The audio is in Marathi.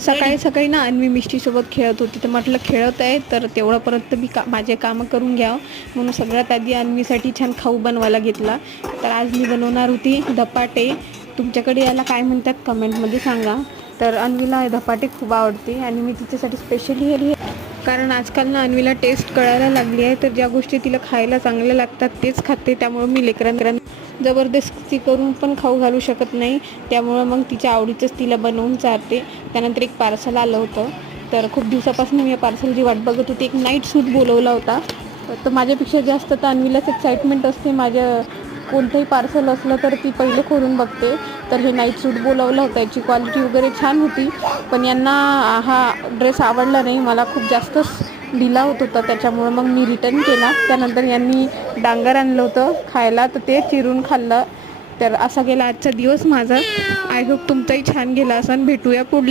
सकाळी सकाळी ना अन्वी मिष्टीसोबत खेळत होती, तर म्हटलं खेळत आहे तर तेवढंपर्यंत मी माझे कामं करून घ्यावं म्हणून सगळ्यात आधी अन्वीसाठी छान खाऊ बनवायला घेतला. तर आज मी बनवणार होती धपाटे. तुमच्याकडे याला काय म्हणतात कमेंटमध्ये सांगा. तर अन्वीला धपाटे खूप आवडते आणि मी तिच्यासाठी स्पेशली हे कारण आजकाल ना अन्वीला टेस्ट कळायला लागली आहे, तर ज्या गोष्टी तिला खायला चांगल्या लागतात तेच खाते. त्यामुळं मी लेकरांना जबरदस्ती करून पण खाऊ घालू शकत नाही, त्यामुळं मग तिच्या आवडीचंच तिला बनवून चारते. त्यानंतर एक पार्सल आलं होतं, तर खूप दिवसापासून मी या पार्सलची वाट बघत होती. एक नाईट सूट बोलवला होता, तर माझ्यापेक्षा जास्त तर अन्वीलाच एक्साइटमेंट असते. माझ्या कोणतंही पार्सल असलं तर ती पहिले खोलून बघते. तर हे नाईट सूट बोलवलं होतं, याची क्वालिटी वगैरे छान होती, पण यांना हा ड्रेस आवडला नाही. मला खूप जास्तच ढिला होत होता, त्याच्यामुळं मग मी रिटर्न केला. त्यानंतर यांनी डांगर आणलं होतं खायला, तर ते चिरून खाल्लं. तर असा गेला आजचा दिवस माझा. आय होप तुमचाही छान गेला असेल. भेटूया पुढल्या